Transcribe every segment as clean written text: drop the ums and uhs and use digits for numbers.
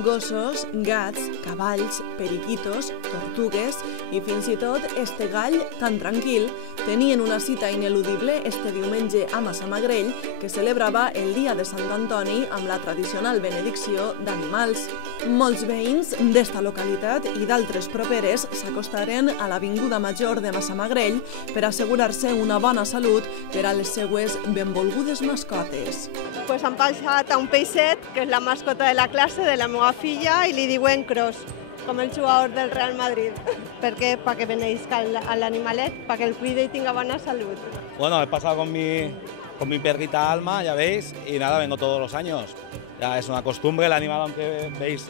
Gossos, gats, cavalls, periquitos, tortugues i fins i tot este gall tan tranquil tenien una cita ineludible este diumenge a Massamagrell, que celebrava el dia de Sant Antoni amb la tradicional benedicció d'animals. Molts veïns d'esta localitat i d'altres properes s'acostaren a l'Avinguda Major de Massamagrell per assegurar-se una bona salut per a les seues benvolgudes mascotes. Pues han passat a un peixet, que és la mascota de la classe de la meva filla, i li diuen Cross, com el jugador del Real Madrid. ¿Per qué? Para que benezca al animalet, para que el cuide y tenga buena salud. Bueno, he pasado con mi perrita Alma, ya veis, y nada, vengo todos los años. Ya es una costumbre, el animal, aunque veis,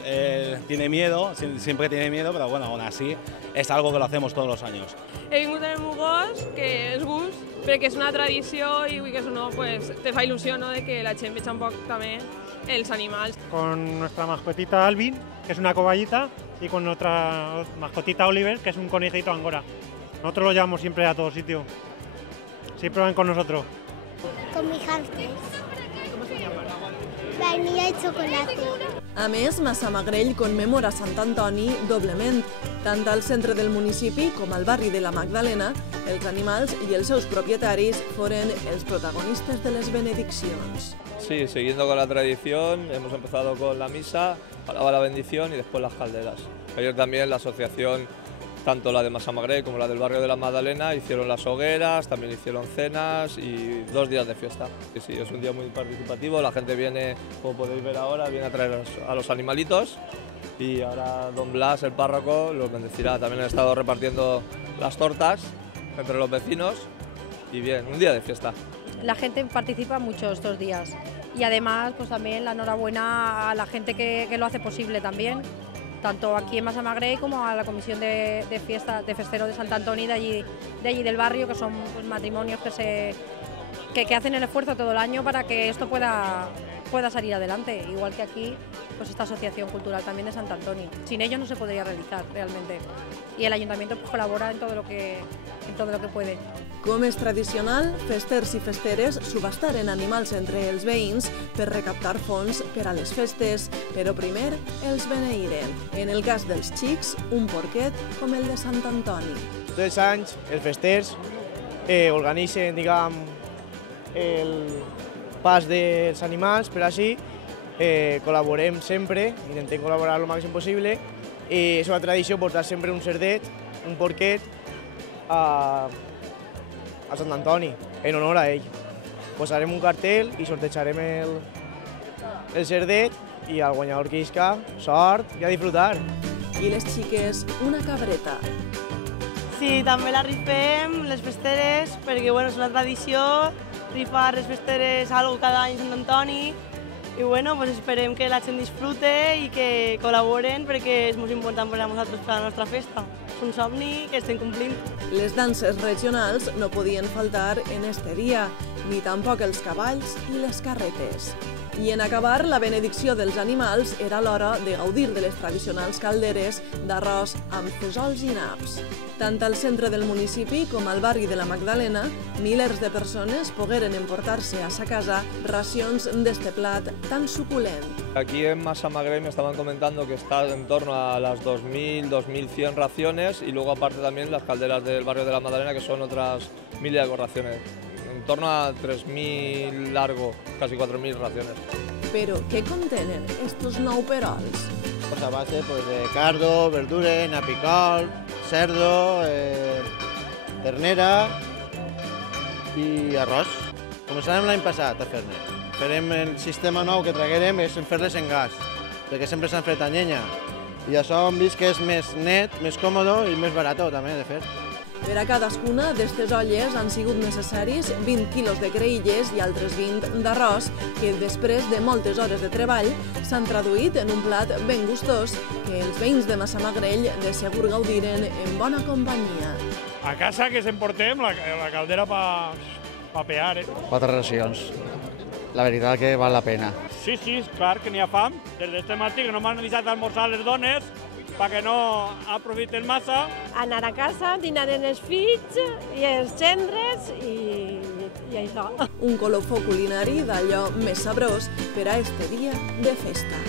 tiene miedo, siempre tiene miedo, pero bueno, aún así es algo que lo hacemos todos los años. He vingut en el meu gos, que és Gus, perquè és una tradició i que no, pues, te fa il·lusió, ¿no?, de que la gent veja un poc també els animals. Con nuestra mascotita Alvin, que es una coballita, y con nuestra mascotita Oliver, que es un conejito angora. Nosotros lo llevamos siempre a todo sitio. Siempre van con nosotros. Con mi hámster. ¿Cómo se llama? Vainilla y chocolate. A més, Massamagrell commemora Sant Antoni doblement. Tant al centre del municipi com al barri de la Magdalena, els animals i els seus propietaris foren els protagonistes de les benediccions. Sí, siguiendo con la tradición, hemos empezado con la misa, ahora va la bendición y después las calderas. Ayer también la asociación, tanto la de Massamagrell como la del barrio de la Magdalena, hicieron las hogueras, también hicieron cenas y 2 días de fiesta. Y sí, es un día muy participativo, la gente viene, como podéis ver ahora, viene a traer a los animalitos y ahora don Blas, el párroco, los bendecirá. También han estado repartiendo las tortas entre los vecinos y bien, un día de fiesta. La gente participa mucho estos días y además pues también la enhorabuena a la gente que lo hace posible también, tanto aquí en Massamagrell como a la comisión de festero de Sant Antoni de allí del barrio, que son pues, matrimonios que hacen el esfuerzo todo el año para que esto pueda salir adelante, igual que aquí pues esta asociación cultural también de Sant Antoni. Sin ellos no se podría realizar realmente y el ayuntamiento pues, colabora en todo lo que puede. Com és tradicional, festers i festeres subhastaren animals entre els veïns per recaptar fons per a les festes, però primer els beneïren. En el cas dels xics, un porquet com el de Sant Antoni. Tots els anys els festers organitzen, diguem, el pas dels animals, per així col·laborem sempre, intentem col·laborar el màxim possible i és una tradició portar sempre un cerdet, un porquet, a Sant Antoni, en honor a ell. Posarem un cartell i sortejarem el cerdet i al guanyador que isca, sort i a disfrutar. I les xiques, una cabreta. Sí, també la rifem, les festeres, perquè bueno, és una tradició, rifar les festeres algo cada any a Sant Antoni i bueno, pues esperem que la gent disfrute i que col·laboren perquè és molt important per a nosaltres, per a la nostra festa. És un somni que estem complint. Les danses regionals no podien faltar en este dia, ni tampoc els cavalls i les carretes. I en acabar, la benedicció dels animals era l'hora de gaudir de les tradicionals calderes d'arròs amb fesols i naps. Tant al centre del municipi com al barri de la Magdalena, milers de persones pogueren emportar-se a sa casa racions d'este plat tan suculent. Aquí en Massamagrell me estaban comentando que está en torno a las 2.000, 2.100 raciones y luego aparte también las calderas del barrio de la Magdalena, que son otras 1.000 y algo raciones. En torno a 3.000 largo, casi 4.000 raciones. Però què contenen estos 9 perols? A base pues, de cardo, verdures, napicol, cerdo, ternera i arròs. Començarem l'any passat a fer-ne. Farem el sistema nou que traguerem és fer-les en gas, perquè sempre s'han fet a llenya. I això hem vist que és més net, més còmode i més barat també de fer. Per a cadascuna d'estes olles han sigut necessaris 20 quilos de creïlles i altres 20 d'arròs, que després de moltes hores de treball s'han traduït en un plat ben gustós que els veïns de Massamagrell de segur gaudiren en bona companyia. A casa que s'emportem la caldera pa pear. 4 racions. La veritat que val la pena. Sí, clar que n'hi ha fam. Des d'este matí que no m'han deixat d'almorzar les dones, perquè no aprofiten massa. Anar a casa, dinaren els fills i els gendres i això. Un colofó culinari d'allò més sabrós per a este dia de festa.